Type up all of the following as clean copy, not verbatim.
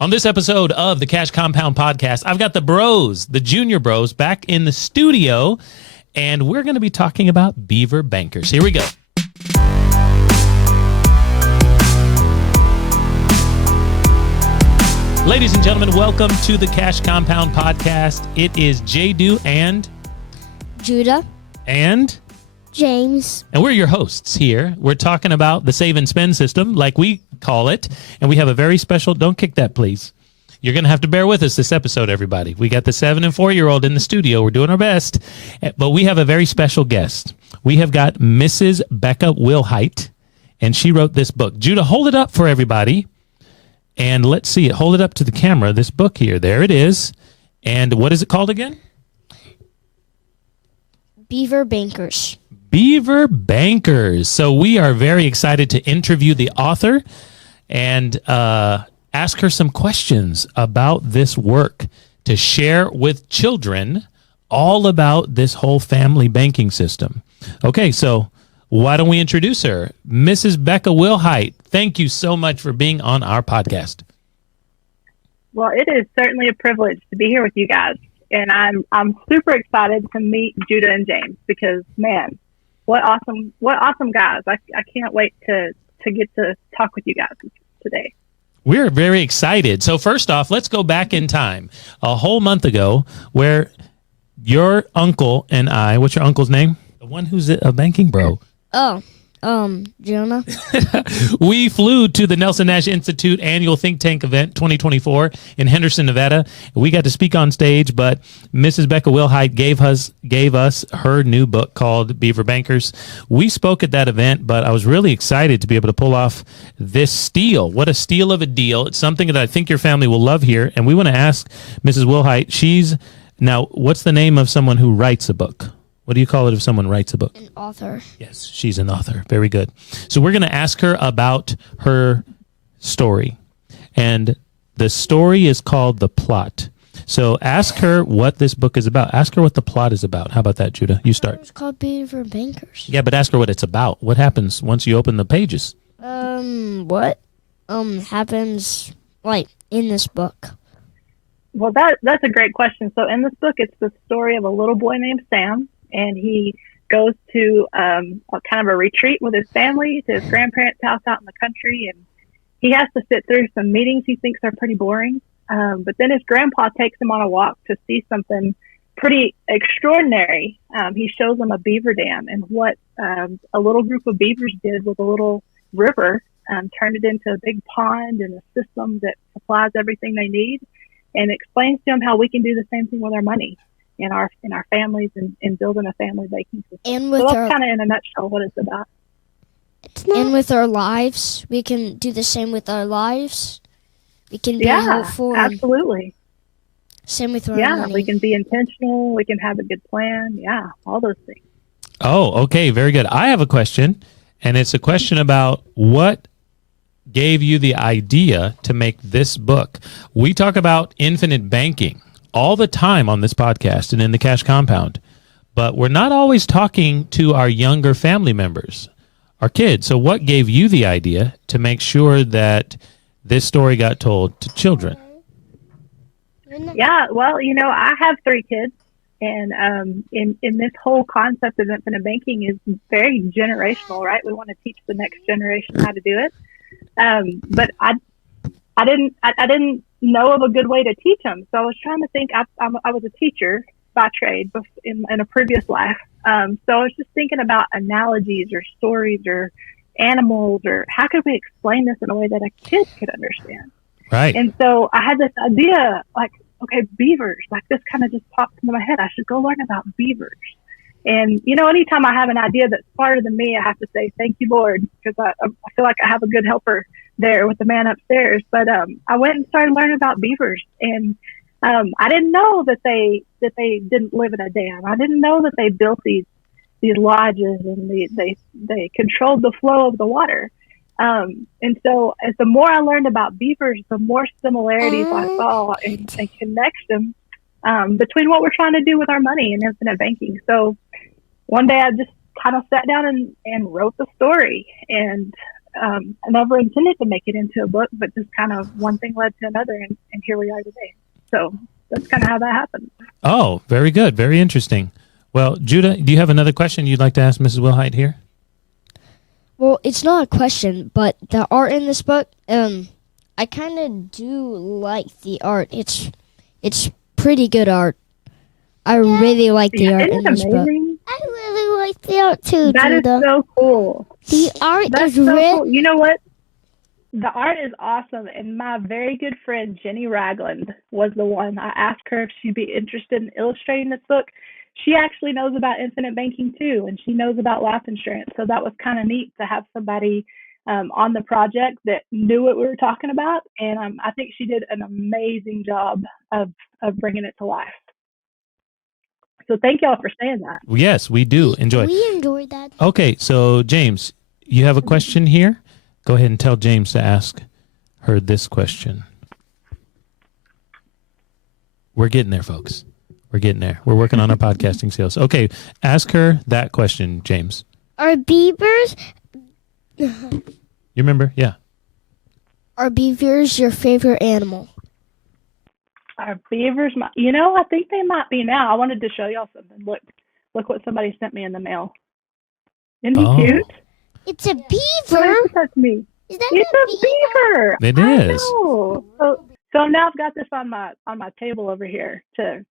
On this episode of the Cash Compound Podcast, I've got the bros, the junior bros, back in the studio, and we're going to be talking about Beaver Bankers. Here we go. Ladies and gentlemen, welcome to the Cash Compound Podcast. It is JDew and Judah and James. And we're your hosts here. We're talking about the save and spend system, like we call it. And we have a very special, don't kick that, please. You're going to have to bear with us this episode, everybody. We got the 7 and 4-year-old in the studio. We're doing our best. But we have a very special guest. We have got Mrs. Becca Wilhite, and she wrote this book. Judah, hold it up for everybody. And let's see it. Hold it up to the camera, this book here. There it is. And what is it called again? Beaver Bankers. Beaver Bankers. So we are very excited to interview the author and ask her some questions about this work to share with children all about this whole family banking system. Okay, so why don't we introduce her? Mrs. Becca Wilhite, thank you so much for being on our podcast. Well, it is certainly a privilege to be here with you guys. And I'm super excited to meet Judah and James because, man, what awesome guys. I can't wait to get to talk with you guys today. We're very excited. So first off, let's go back in time a whole month ago where your uncle and I, what's your uncle's name? The one who's a banking bro. Jonah. We flew to the Nelson Nash Institute annual Think Tank event 2024 in Henderson, Nevada. We got to speak on stage, but Mrs. Becca Wilhite gave us her new book called Beaver Bankers. We spoke at that event, but I was really excited to be able to pull off this steal. What a steal of a deal. It's something that I think your family will love here. And we want to ask Mrs. Wilhite, now, what's the name of someone who writes a book? What do you call it if someone writes a book? An author. Yes, she's an author. Very good. So we're going to ask her about her story. And the story is called The Plot. So ask her what this book is about. Ask her what the plot is about. How about that, Judah? You start. It's called Beaver Bankers. Yeah, but ask her what it's about. What happens once you open the pages? What happens, like, in this book? Well, that's a great question. So in this book, it's the story of a little boy named Sam. And he goes to a kind of a retreat with his family to his grandparents' house out in the country. And he has to sit through some meetings he thinks are pretty boring. But then his grandpa takes him on a walk to see something pretty extraordinary. He shows him a beaver dam and what a little group of beavers did with a little river, turned it into a big pond and a system that supplies everything they need, and explains to him how we can do the same thing with our money. In our families and building a family banking system. And with so that's kind of in a nutshell what it's about. And with our lives, we can do the same with our lives. We can be hopeful. Absolutely. Same with our money. Yeah, we can be intentional. We can have a good plan. Yeah, all those things. Oh, okay. Very good. I have a question, and it's a question about what gave you the idea to make this book. We talk about infinite banking all the time on this podcast and in the Cash Compound, but we're not always talking to our younger family members, our kids. So what gave you the idea to make sure that this story got told to children? Yeah, well, I have 3 kids, and in this whole concept of infinite banking is very generational, right? We want to teach the next generation how to do it. But I didn't know of a good way to teach them. So I was trying to think, I was a teacher by trade in a previous life. So I was just thinking about analogies or stories or animals, or how could we explain this in a way that a kid could understand? Right. And so I had this idea, like, okay, beavers, like this kind of just popped into my head. I should go learn about beavers. And, anytime I have an idea that's smarter than me, I have to say, thank you, Lord, because I feel like I have a good helper there with the man upstairs. But I went and started learning about beavers, and I didn't know that they didn't live in a dam. I didn't know that they built these lodges and they controlled the flow of the water. And so as the more I learned about beavers, the more similarities I saw and connection between what we're trying to do with our money and infinite banking. So one day I just kind of sat down and wrote the story. And I never intended to make it into a book, but just kind of one thing led to another, and here we are today. So that's kind of how that happened. Oh, very good. Very interesting. Well, Judah, do you have another question you'd like to ask Mrs. Wilhite here? Well, it's not a question, but the art in this book, I kind of do like the art. It's pretty good art. I really like the art in this book. I really like the art too, That is Judah. so cool. The art That's is so really cool. You know what? The art is awesome. And my very good friend, Jenny Ragland, was the one. I asked her if she'd be interested in illustrating this book. She actually knows about infinite banking too, and she knows about life insurance. So that was kind of neat to have somebody on the project that knew what we were talking about. And I think she did an amazing job of bringing it to life. So thank y'all for saying that. Yes, we do. Enjoy. we enjoyed that. Okay, so James, you have a question here? Go ahead and tell James to ask her this question. We're getting there, folks. We're getting there. We're working on our podcasting skills. Okay, ask her that question, James. Are beavers You remember? Yeah. Are beavers your favorite animal? Our beavers, I think they might be now. I wanted to show y'all something. Look what somebody sent me in the mail. Isn't he cute? it's a beaver? Somebody touch me. Is that It's a beaver. It I is. know. So now I've got this on my table over here to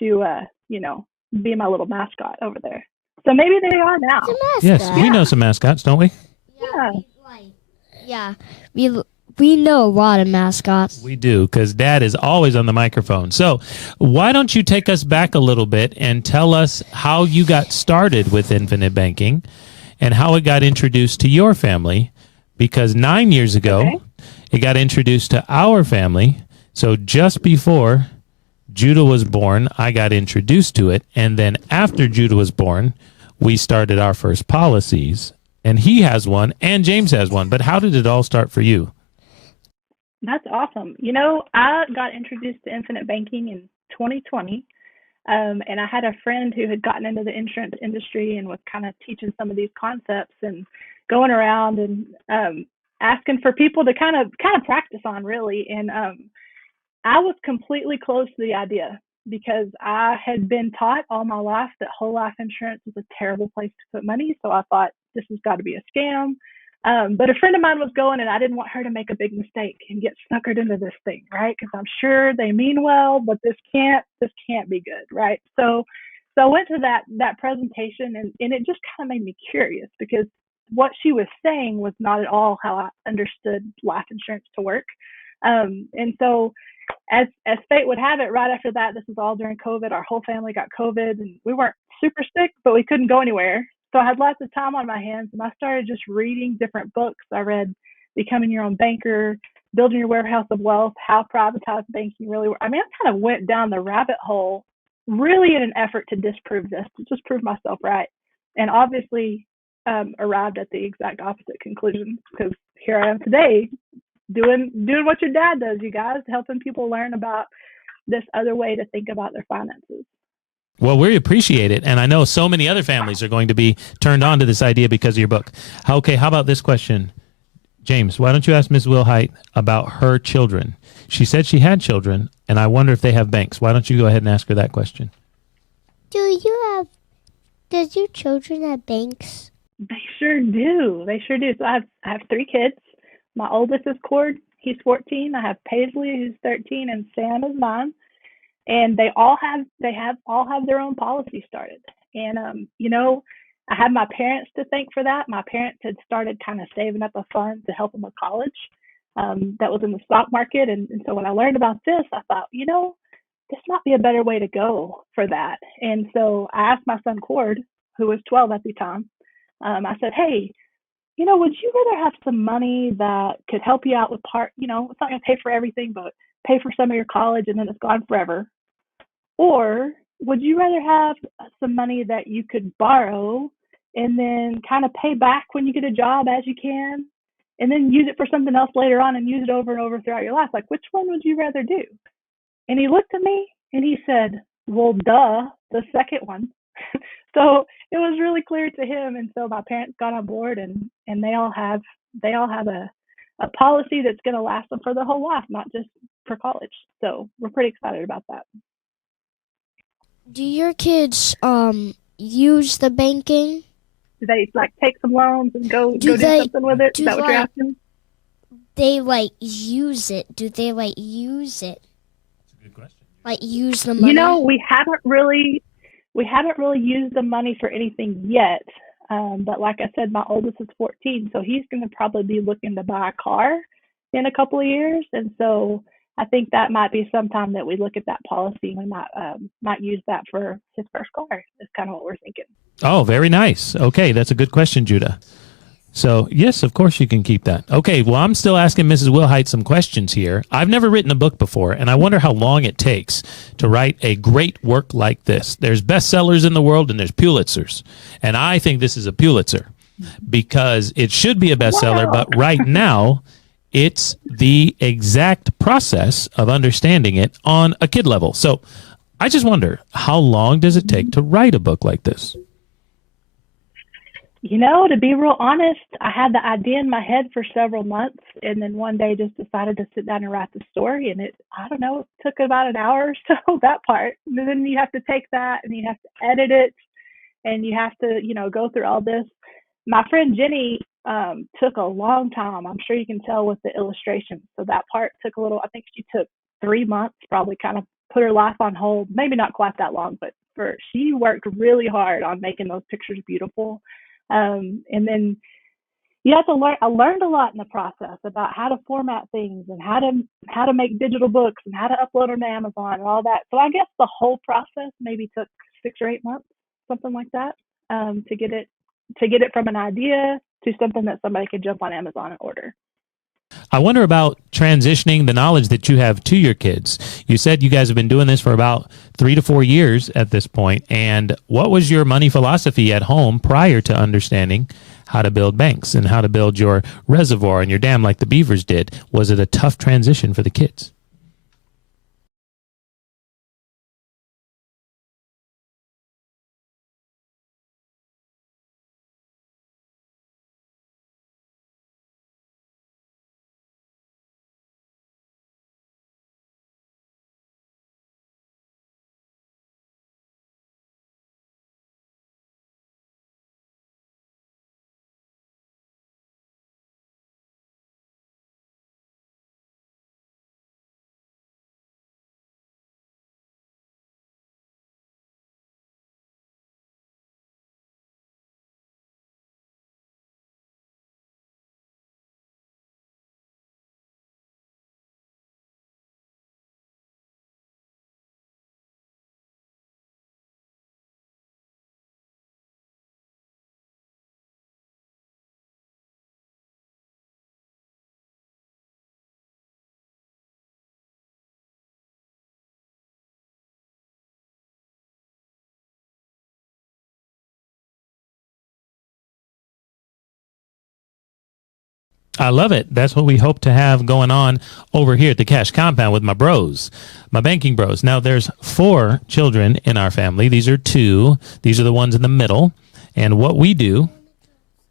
be my little mascot over there. So maybe they are now. It's a Yes, mascot. we know some mascots, don't we? Yeah. Yeah, we know a lot of mascots. We do, because Dad is always on the microphone. So why don't you take us back a little bit and tell us how you got started with infinite banking and how it got introduced to your family, because 9 years ago, it got introduced to our family. So just before Judah was born, I got introduced to it. And then after Judah was born, we started our first policies. And he has one, and James has one. But how did it all start for you? That's awesome. I got introduced to infinite banking in 2020. And I had a friend who had gotten into the insurance industry and was kind of teaching some of these concepts and going around and asking for people to kind of practice on, really. And I was completely closed to the idea because I had been taught all my life that whole life insurance is a terrible place to put money. So I thought this has got to be a scam. But a friend of mine was going, and I didn't want her to make a big mistake and get suckered into this thing, right? Because I'm sure they mean well, but this can't be good, right? So I went to that presentation, and it just kind of made me curious because what she was saying was not at all how I understood life insurance to work. And so as fate would have it, right after that, this was all during COVID, our whole family got COVID, and we weren't super sick, but we couldn't go anywhere. So I had lots of time on my hands, and I started just reading different books. I read Becoming Your Own Banker, Building Your Warehouse of Wealth, How Privatized Banking Really Works. I mean, I kind of went down the rabbit hole really in an effort to disprove this, to just prove myself right. And obviously arrived at the exact opposite conclusion, because here I am today doing what your dad does, you guys, helping people learn about this other way to think about their finances. Well, we appreciate it. And I know so many other families are going to be turned on to this idea because of your book. Okay, how about this question? James, why don't you ask Ms. Wilhite about her children? She said she had children, and I wonder if they have banks. Why don't you go ahead and ask her that question? Does your children have banks? They sure do. So I have 3 kids. My oldest is Cord. He's 14. I have Paisley, who's 13, and Sam is 9. And they all have their own policy started. And I have my parents to thank for that. My parents had started kind of saving up a fund to help them with college. That was in the stock market. And so when I learned about this, I thought, this might be a better way to go for that. And so I asked my son Cord, who was 12 at the time, I said, hey, would you rather have some money that could help you out with part, it's not going to pay for everything, but pay for some of your college and then it's gone forever? Or would you rather have some money that you could borrow and then kind of pay back when you get a job as you can, and then use it for something else later on and use it over and over throughout your life? Like, which one would you rather do? And he looked at me and he said, well, duh, the second one. So it was really clear to him. And so my parents got on board, and they all have a policy that's going to last them for their whole life, not just for college. So we're pretty excited about that. Do your kids use the banking? Do they like take some loans and go do something with it? Is that what you're asking? They use it. Do they use it? That's a good question. Use the money? We haven't really used the money for anything yet. But like I said, my oldest is 14, so he's going to probably be looking to buy a car in a couple of years. And so I think that might be sometime that we look at that policy, and we might use that for his first car. That's kind of what we're thinking. Oh, very nice. Okay, that's a good question, Judah. So, yes, of course you can keep that. Okay, well, I'm still asking Mrs. Wilhite some questions here. I've never written a book before, and I wonder how long it takes to write a great work like this. There's bestsellers in the world, and there's Pulitzers. And I think this is a Pulitzer because it should be a bestseller, Wow. but right now it's the exact process of understanding it on a kid level. So I just wonder, how long does it take to write a book like this? To be real honest, I had the idea in my head for several months, and then one day just decided to sit down and write the story. And it took about an hour or so, that part. And then you have to take that and you have to edit it, and you have to, go through all this. My friend Jenny took a long time. I'm sure you can tell with the illustrations. So that part took I think she took 3 months, probably kind of put her life on hold. Maybe not quite that long, but she worked really hard on making those pictures beautiful. And then you have to learn. I learned a lot in the process about how to format things and how to make digital books and how to upload them to Amazon and all that. So I guess the whole process maybe took 6 or 8 months, something like that, to get it from an idea to something that somebody could jump on Amazon and order. I wonder about transitioning the knowledge that you have to your kids. You said you guys have been doing this for about 3 to 4 years at this point. And what was your money philosophy at home prior to understanding how to build banks and how to build your reservoir and your dam like the Beavers did? Was it a tough transition for the kids? I love it. That's what we hope to have going on over here at the Cash Compound with my bros, my banking bros. Now, there's 4 children in our family. These are 2. These are the ones in the middle. And what we do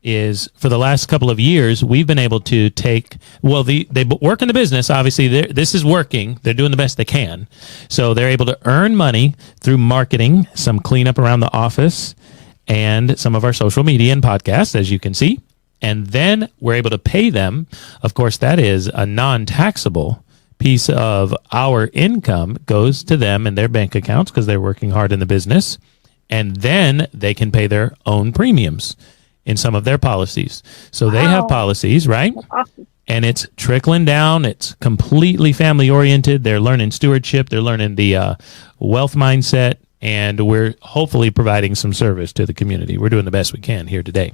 is for the last couple of years, we've been able to take, they work in the business. Obviously, this is working. They're doing the best they can. So they're able to earn money through marketing, some cleanup around the office, and some of our social media and podcasts, as you can see. And then we're able to pay them. Of course, that is a non-taxable piece of our income goes to them and their bank accounts because they're working hard in the business. And then they can pay their own premiums in some of their policies. So they have policies, right? Awesome. And it's trickling down. It's completely family oriented. They're learning stewardship. They're learning the wealth mindset. And we're hopefully providing some service to the community. We're doing the best we can here today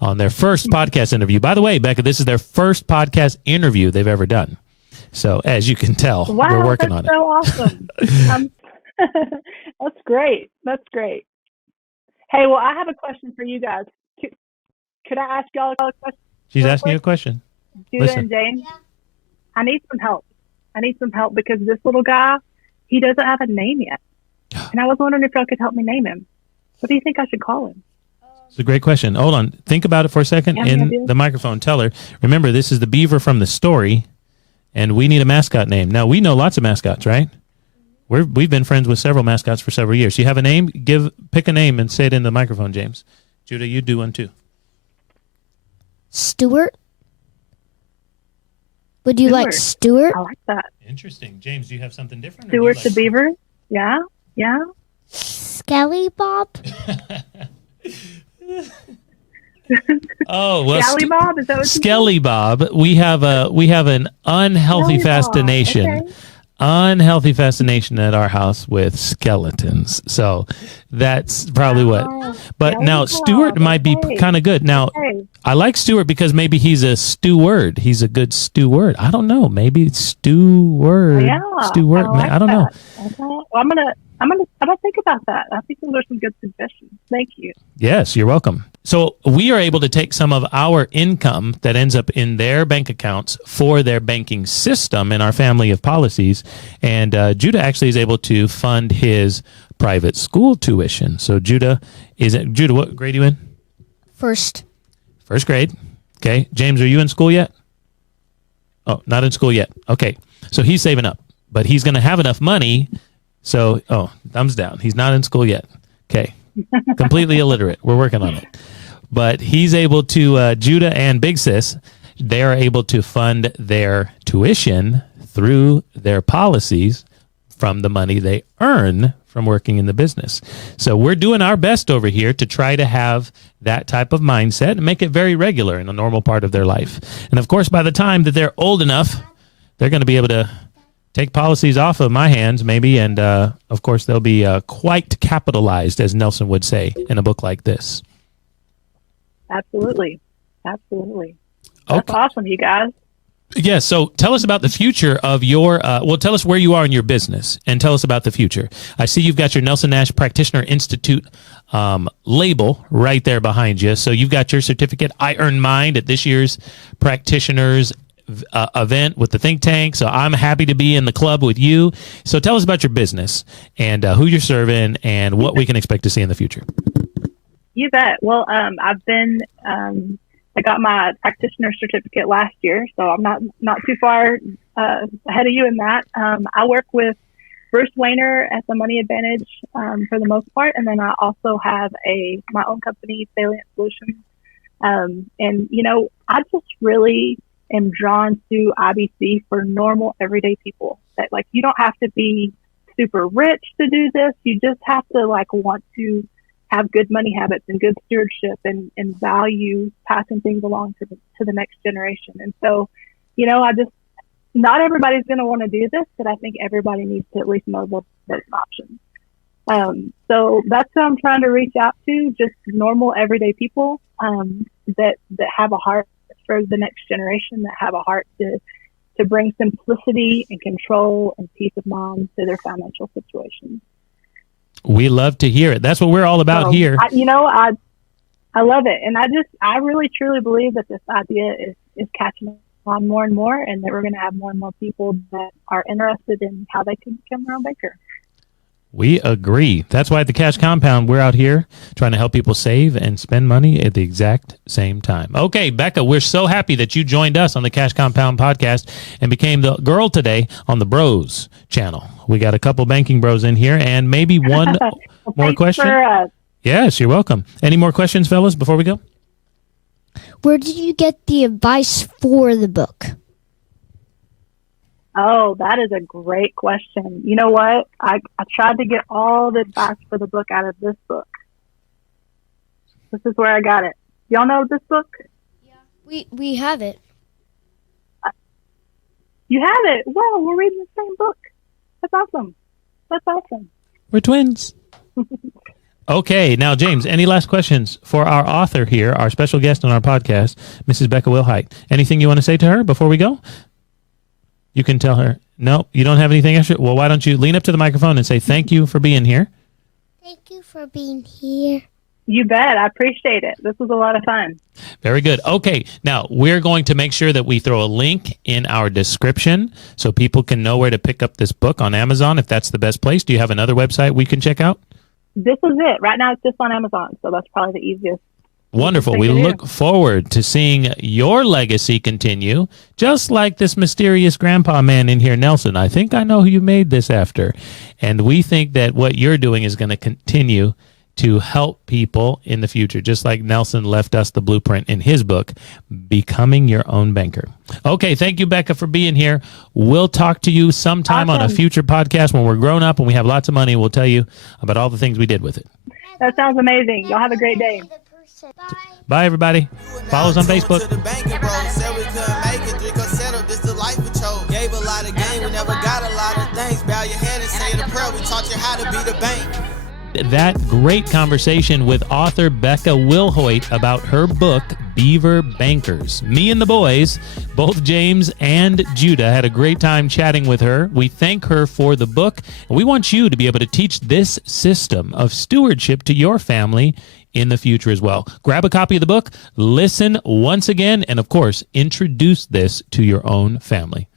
on their first podcast interview. By the way, Becca, this is their first podcast interview they've ever done. So as you can tell, we're working on it. Wow, that's so awesome. That's great. That's great. Hey, well, I have a question for you guys. Could I ask y'all a question? She's asking you a question. Judah Listen. and James, I need some help. Because this little guy, he doesn't have a name yet. And I was wondering if y'all could help me name him. What do you think I should call him? It's a great question. Hold on. Think about it for a second Yeah, in idea? the microphone. Tell her. Remember, this is the beaver from the story, and we need a mascot name. Now, we know lots of mascots, right? We've been friends with several mascots for several years. You have a name? Pick a name and say it in the microphone, James. Judah, you do one too. Stuart? Would you like Stuart? I like that. Interesting. James, do you have something different? Stuart the Beaver? Yeah, yeah. Skelly Bob? Oh, well, Scally Bob? Is that what you Skelly Bob. We have an unhealthy Skelly Bob, fascination. okay. Unhealthy fascination at our house with skeletons. So that's probably what. But Skelly now Bob, Stuart might be okay. kind of good. Now Okay. I like Stuart because maybe he's a steward. He's a good steward. I don't know. Maybe steward. Yeah, Steward. I don't know. Okay. Well, I'm gonna think about that. I think those are some good suggestions. Thank you. Yes, you're welcome. So we are able to take some of our income that ends up in their bank accounts for their banking system in our family of policies. And Judah actually is able to fund his private school tuition. So Judah, what grade are you in? First. First grade. Okay. James, are you in school yet? Oh, not in school yet. Okay. So he's saving up, but he's going to have enough money. So, thumbs down. He's not in school yet. Okay. Completely illiterate. We're working on it. But he's able to, Judah and Big Sis, they're able to fund their tuition through their policies from the money they earn from working in the business. So we're doing our best over here to try to have that type of mindset and make it very regular in a normal part of their life. And of course, by the time that they're old enough, they're going to be able to take policies off of my hands, maybe, and of course, they'll be quite capitalized, as Nelson would say, in a book like this. Absolutely. Absolutely. That's Okay. awesome, you guys. Yeah, so tell us about the future of your, tell us where you are in your business and tell us about the future. I see you've got your Nelson Nash Practitioner Institute label right there behind you. So you've got your certificate, I Earn Mind, at this year's Practitioners event with the think tank. So I'm happy to be in the club with you. So tell us about your business and who you're serving and what we can expect to see in the future. You bet. Well, I've been, I got my practitioner certificate last year, so I'm not too far ahead of you in that. I work with Bruce Wayner at the Money Advantage for the most part, and then I also have my own company, Salient Solutions. And you know, I just really am drawn to IBC for normal, everyday people. That like you don't have to be super rich to do this. You just have to like want to have good money habits and good stewardship and value passing things along to the next generation. And so, you know, not everybody's going to want to do this, but I think everybody needs to at least know that there's an option. So that's who I'm trying to reach out to, just normal, everyday people that have a heart for the next generation, that have a heart to bring simplicity and control and peace of mind to their financial situations. We love to hear it. That's what we're all about here. I love it. And I really truly believe that this idea is catching on more and more, and that we're going to have more and more people that are interested in how they can become their own banker. We agree. That's why at the Cash Compound, we're out here trying to help people save and spend money at the exact same time. Okay, Becca, we're so happy that you joined us on the Cash Compound podcast and became the girl today on the Bros channel. We got a couple banking bros in here and maybe one more question. Yes, you're welcome. Any more questions, fellas, before we go? Where did you get the advice for the book? Oh, that is a great question. You know what? I tried to get all the advice for the book out of this book. This is where I got it. Y'all know this book? Yeah, we have it. You have it. Well, we're reading the same book. That's awesome. That's awesome. We're twins. Okay, now, James, any last questions for our author here, our special guest on our podcast, Mrs. Becca Wilhite? Anything you want to say to her before we go? You can tell her, no, you don't have anything extra? Well, why don't you lean up to the microphone and say thank you for being here? Thank you for being here. You bet. I appreciate it. This was a lot of fun. Very good. Okay, now we're going to make sure that we throw a link in our description so people can know where to pick up this book on Amazon if that's the best place. Do you have another website we can check out? this is it. Right now, it's just on Amazon, so that's probably the easiest. Wonderful. thing We to do. look forward to seeing your legacy continue, just like this mysterious grandpa man in here, Nelson. I think I know who you made this after. And we think that what you're doing is going to continue to help people in the future, just like Nelson left us the blueprint in his book, Becoming Your Own Banker. Okay, thank you, Becca, for being here. We'll talk to you sometime on a Awesome. future podcast when we're grown up and we have lots of money. We'll tell you about all the things we did with it. That sounds amazing. Y'all have a great day. Bye, everybody. Follow us on Facebook. Gave a lot of game, we never got a lot of things. Bow your head and say the prayer. We taught you how to be the bank. That great conversation with author Becca Wilhite about her book, Beaver Bankers. Me and the boys, both James and Judah, had a great time chatting with her. We thank her for the book, and we want you to be able to teach this system of stewardship to your family in the future as well. Grab a copy of the book, listen once again, and of course, introduce this to your own family.